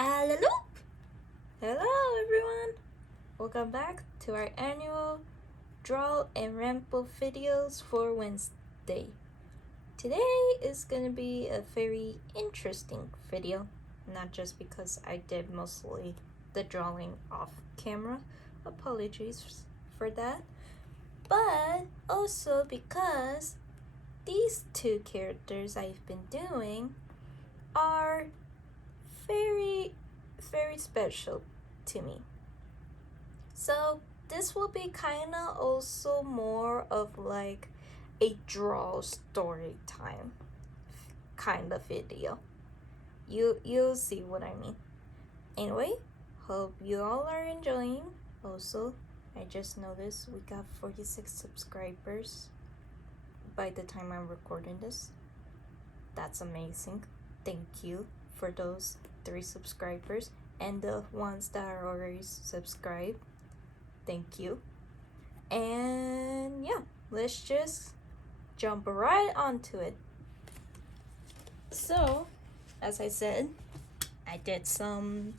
Hello! Hello everyone! Welcome back to our annual Draw and Ramble videos for Wednesday. Today is gonna be a very interesting video, not just because I did mostly the drawing off camera, apologies for that, but also because these two characters I've been doing are very special to me. So this will be kind of also more of like a draw story time kind of video. You'll see what I mean. Anyway, hope you all are enjoying. Also, I just noticed we got 46 subscribers by the time I'm recording this. That's amazing. Thank you for those 3 subscribers and the ones that are already subscribed. Thank you. And yeah, let's just jump right onto it. So, as I said, I did some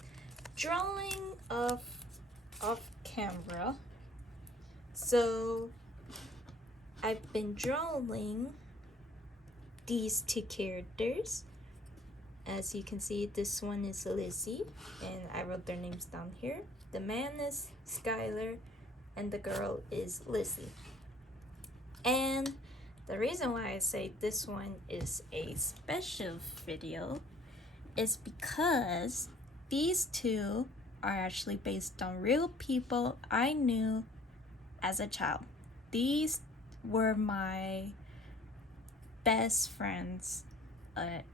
drawing of off camera. So, I've been drawing these 2 characters. As you can see, this one is Lizzy, and I wrote their names down here. The man is Skylar, and the girl is Lizzy. And the reason why I say this one is a special video is because these 2 are actually based on real people I knew as a child. These were my best friends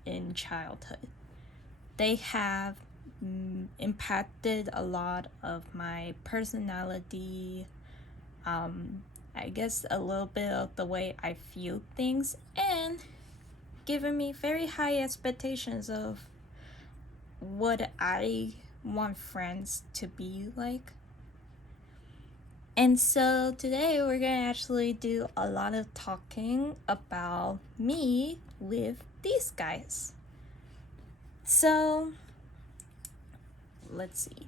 in childhood. They have impacted a lot of my personality, I guess a little bit of the way I feel things, and given me very high expectations of what I want friends to be like. And so today we're gonna actually do a lot of talking about me with these guys. So let's see.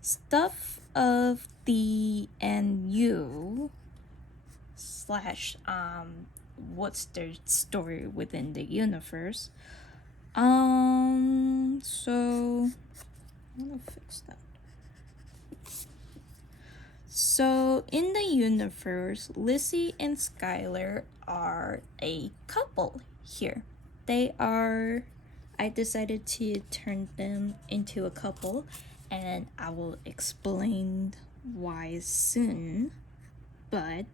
Stuff of the NU slash what's their story within the universe. So I'm gonna fix that. So in the universe, Lizzy and Skylar are a couple here. I decided to turn them into a couple, and I will explain why soon. But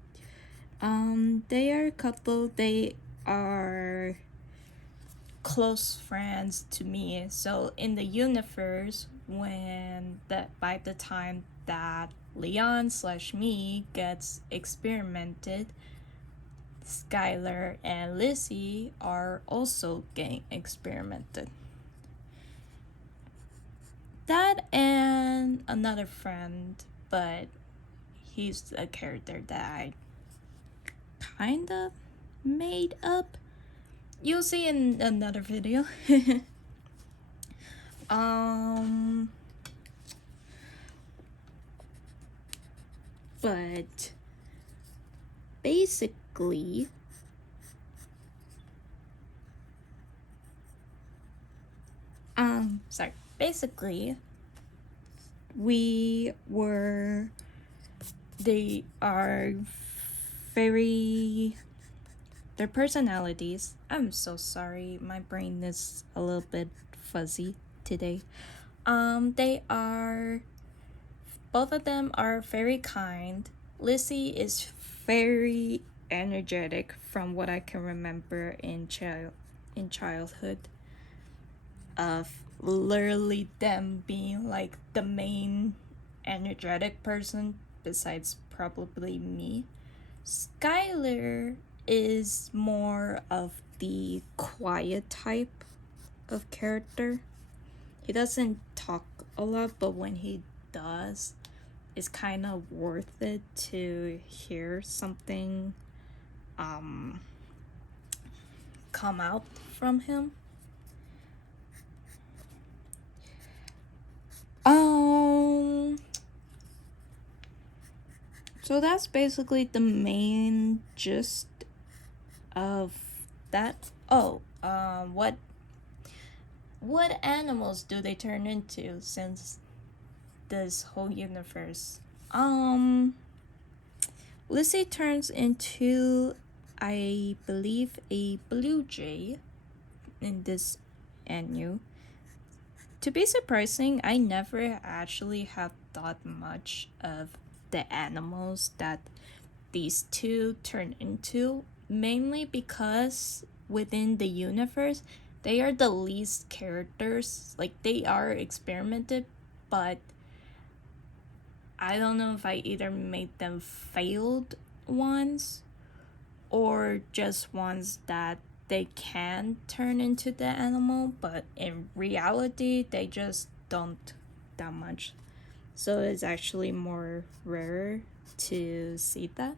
they are a couple. They are close friends to me. So in the universe, by the time that Leon / me gets experimented, Skylar and Lizzy are also getting experimented. That and another friend, but he's a character that I kind of made up. You'll see in another video. But basically, they are their personalities. I'm so sorry, my brain is a little bit fuzzy today. Both of them are very kind. Lizzy is very energetic from what I can remember in childhood, of literally them being like the main energetic person besides probably me. Skylar is more of the quiet type of character. He doesn't talk a lot, but when he does, it's kind of worth it to hear something come out from him. So that's basically the main gist of that. Oh, what animals do they turn into since this whole universe? Lizzy turns into, I believe, a blue jay in this annual. To be surprising, I never actually have thought much of the animals that these two turn into, mainly because within the universe, they are the least characters. Like, they are experimented, but I don't know if I either made them failed ones or just ones that they can turn into the animal, but in reality, they just don't that much. So it's actually more rare to see that.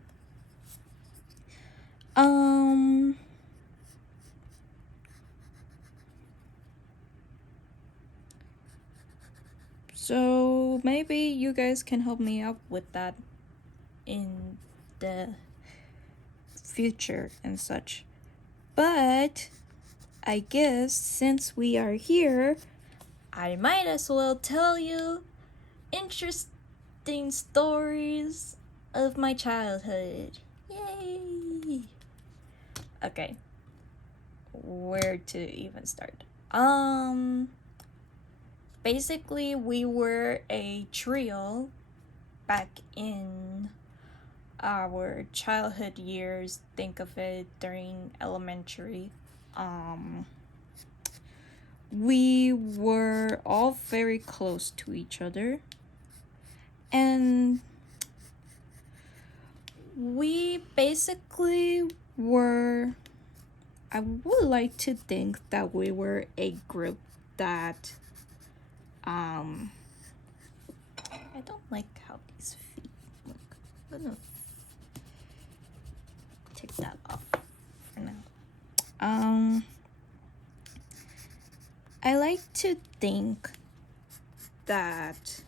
So maybe you guys can help me out with that in the future and such. But I guess since we are here, I might as well tell you interesting stories of my childhood. Yay! Okay, where to even start? Basically, we were a trio back in our childhood years. Think of it during elementary. We were all very close to each other, and we basically were, I would like to think that we were a group that I don't like how these feet look. I'm gonna take that off for now. I like to think that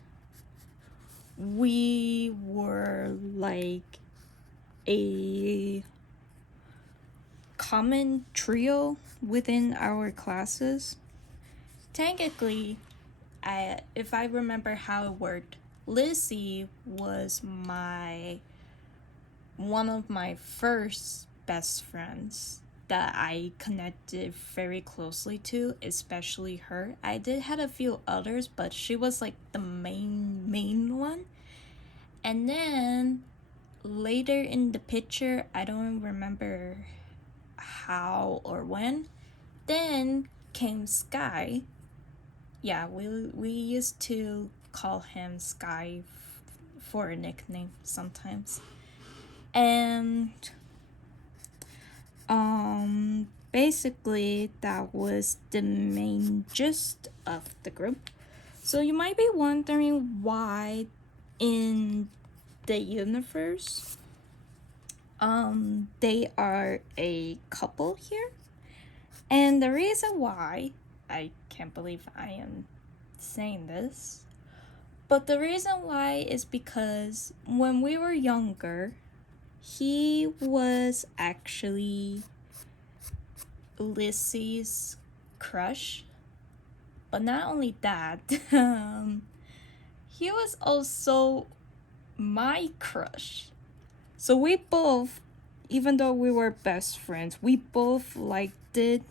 we were like a common trio within our classes. Technically, if I remember how it worked, Lizzy was one of my first best friends that I connected very closely to, especially her. I did had a few others, but she was like the main one. And then later in the picture, I don't remember how or when, then came Sky. Yeah, we used to call him Sky for a nickname sometimes. And basically that was the main gist of the group. So you might be wondering why in the universe they are a couple here. And the reason why, I can't believe I am saying this, but the reason why is because when we were younger, he was actually Lizzy's crush. But not only that, he was also my crush. So we both, even though we were best friends, we both liked the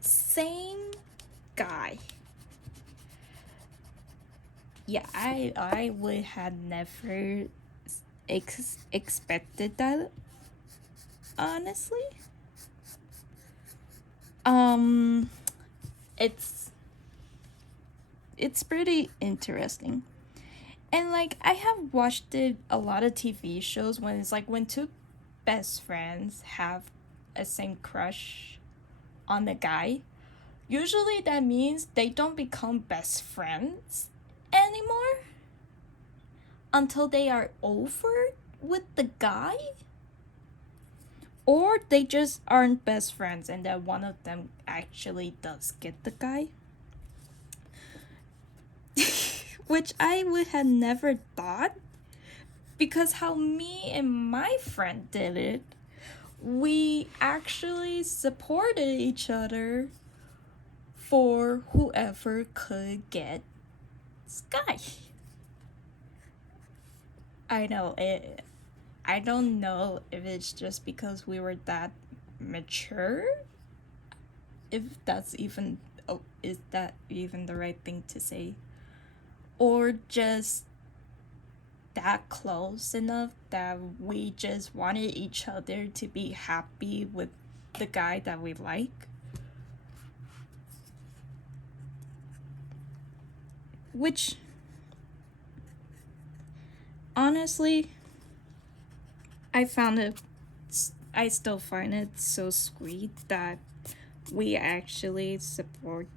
same guy. Yeah, I would have never expected that, honestly. It's pretty interesting. And like I have watched a lot of TV shows when it's like when two best friends have a same crush on the guy. Usually that means they don't become best friends anymore until they are over with the guy. Or they just aren't best friends and then one of them actually does get the guy. Which I would have never thought. because how me and my friend did it, we actually supported each other for whoever could get Sky. I know it. I don't know if it's just because we were that mature, if that's even, oh, is that even the right thing to say, or just that close enough that we just wanted each other to be happy with the guy that we like. Which, honestly, I found it, I still find it so sweet that we actually supported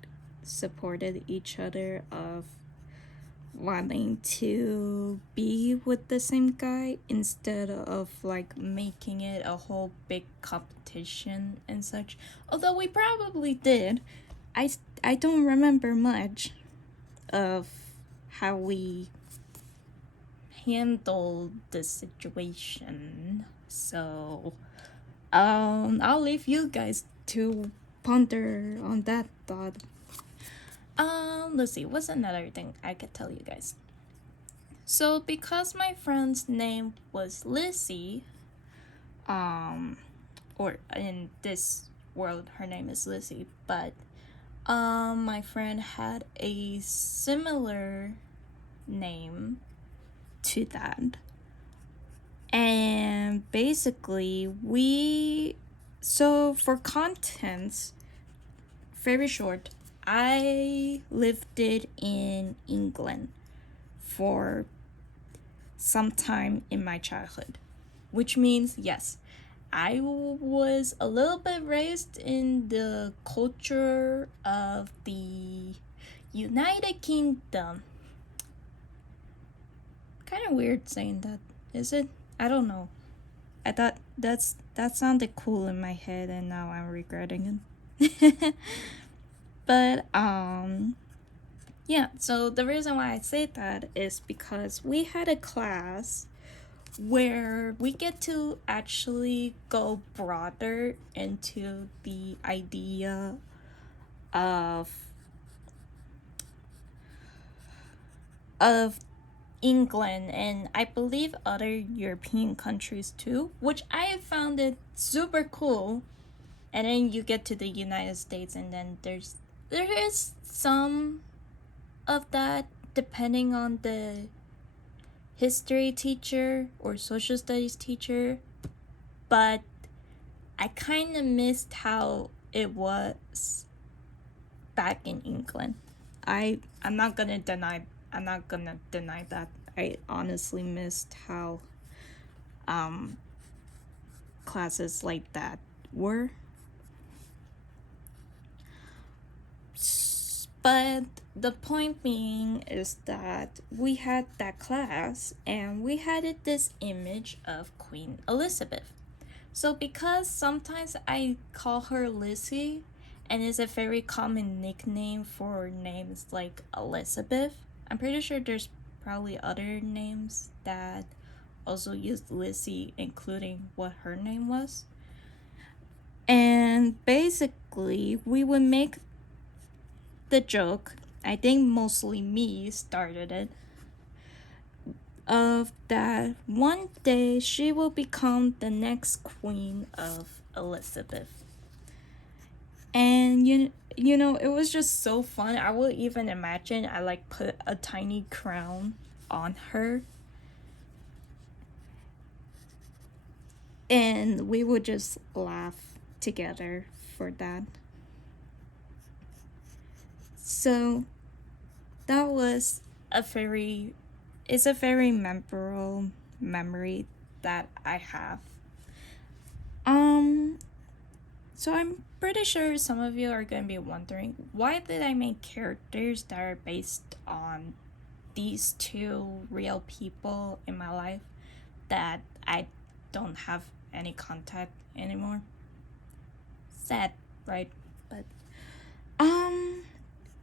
each other of wanting to be with the same guy instead of like making it a whole big competition and such. Although we probably did, I don't remember much of how we handled the situation. So I'll leave you guys to ponder on that thought. Let's see, what's another thing I could tell you guys? So because my friend's name was Lizzy, or in this world her name is Lizzy, but my friend had a similar name to that. And basically so for contents, very short, I lived it in England for some time in my childhood, which means yes, I was a little bit raised in the culture of the United Kingdom. Kind of weird saying that, is it? I don't know. I thought that sounded cool in my head, and now I'm regretting it. But yeah. So the reason why I say that is because we had a class where we get to actually go broader into the idea of of England and I believe other European countries too, which I found it super cool. And then you get to the United States, and then there is some of that depending on the history teacher or social studies teacher, but I kind of missed how it was back in England. I'm not gonna deny that. I honestly missed how classes like that were. But the point being is that we had that class and we had this image of Queen Elizabeth. So because sometimes I call her Lizzy, and it's a very common nickname for names like Elizabeth, I'm pretty sure there's probably other names that also used Lizzy, including what her name was. And basically, we would make the joke, I think mostly me started it, of that one day she will become the next Queen of Elizabeth. And you know, it was just so fun. I would even imagine I like put a tiny crown on her. And we would just laugh together for that. So that was it's a very memorable memory that I have. So I'm pretty sure some of you are going to be wondering, why did I make characters that are based on these two real people in my life that I don't have any contact anymore? Sad, right? But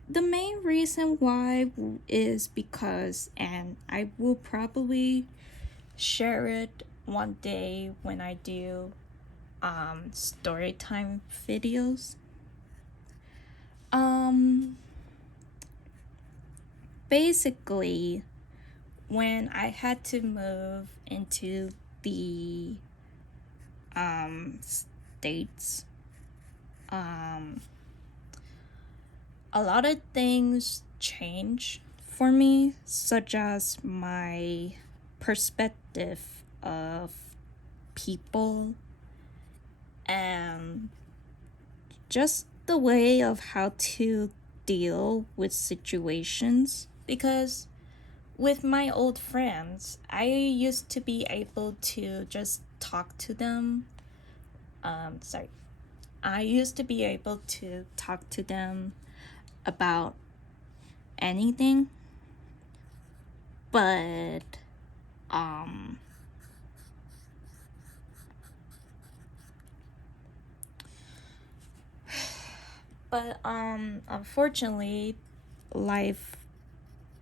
the main reason why is because, and I will probably share it one day when I do story time videos. Basically, when I had to move into the states, a lot of things change for me, such as my perspective of people and just the way of how to deal with situations. Because with my old friends, I used to be able to just talk to them. I used to be able to talk to them about anything, but unfortunately, life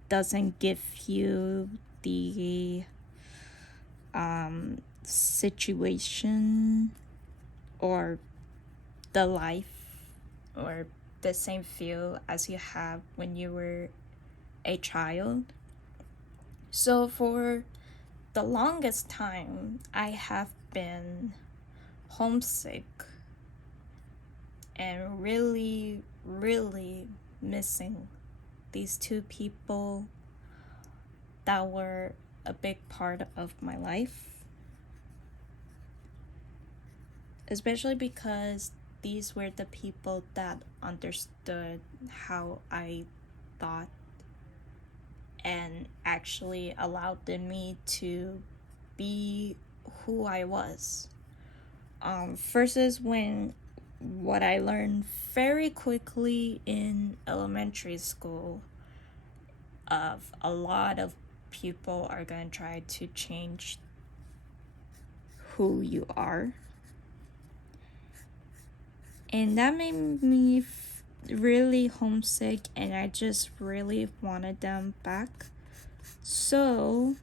doesn't give you the situation or the life or the same feel as you have when you were a child. So for the longest time, I have been homesick and really, really missing these two people that were a big part of my life. Especially because these were the people that understood how I thought and actually allowed me to be who I was. Versus when what I learned very quickly in elementary school of a lot of people are going to try to change who you are. And that made me really homesick, and I just really wanted them back. So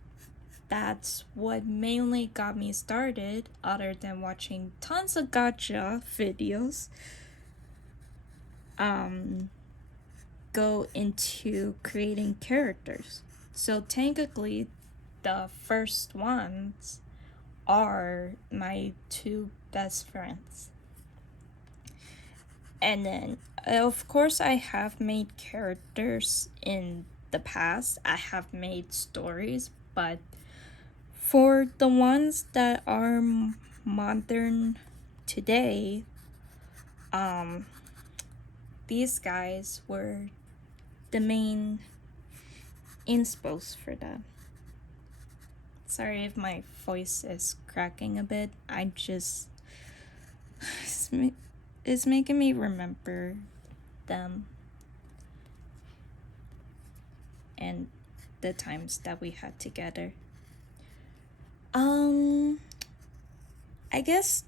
that's what mainly got me started, other than watching tons of gacha videos. Go into creating characters. So technically, the first ones are my two best friends. And then, of course, I have made characters in the past. I have made stories, but for the ones that are modern today, these guys were the main inspos for that. Sorry if my voice is cracking a bit. I just it's making me remember them and the times that we had together. I guess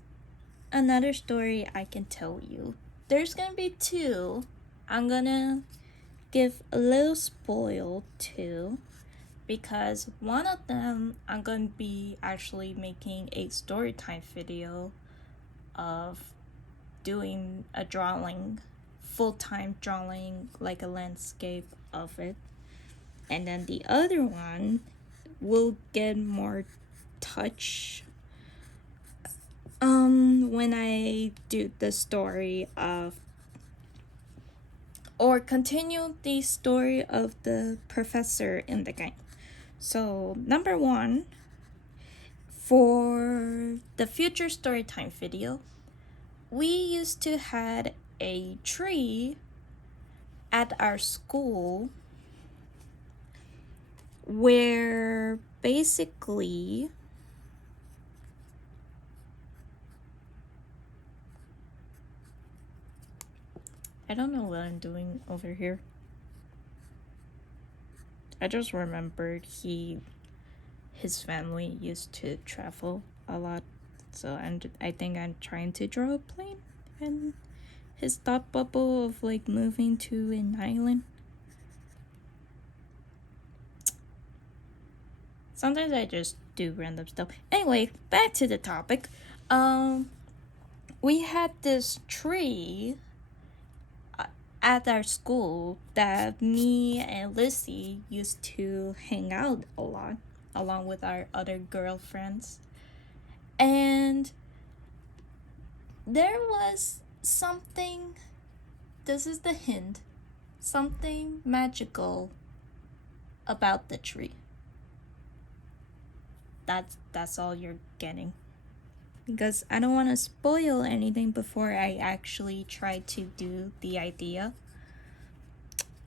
another story I can tell you. There's gonna be two. I'm gonna give a little spoil too, because one of them I'm gonna be actually making a story time video of doing a drawing, full-time drawing, like a landscape of it. And then the other one will get more touch when I do the story of or continue the story of the professor in the game. So number one, for the future storytime video, we used to had a tree at our school where basically I don't know what I'm doing over here. I just remembered his family used to travel a lot, so I think I'm trying to draw a plane and his thought bubble of like moving to an island. Sometimes I just do random stuff. Anyway, back to the topic. We had this tree at our school that me and Lizzy used to hang out a lot, along with our other girlfriends. And there was something, this is the hint, something magical about the tree. That's all you're getting. Because I don't want to spoil anything before I actually try to do the idea.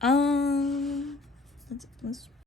Let's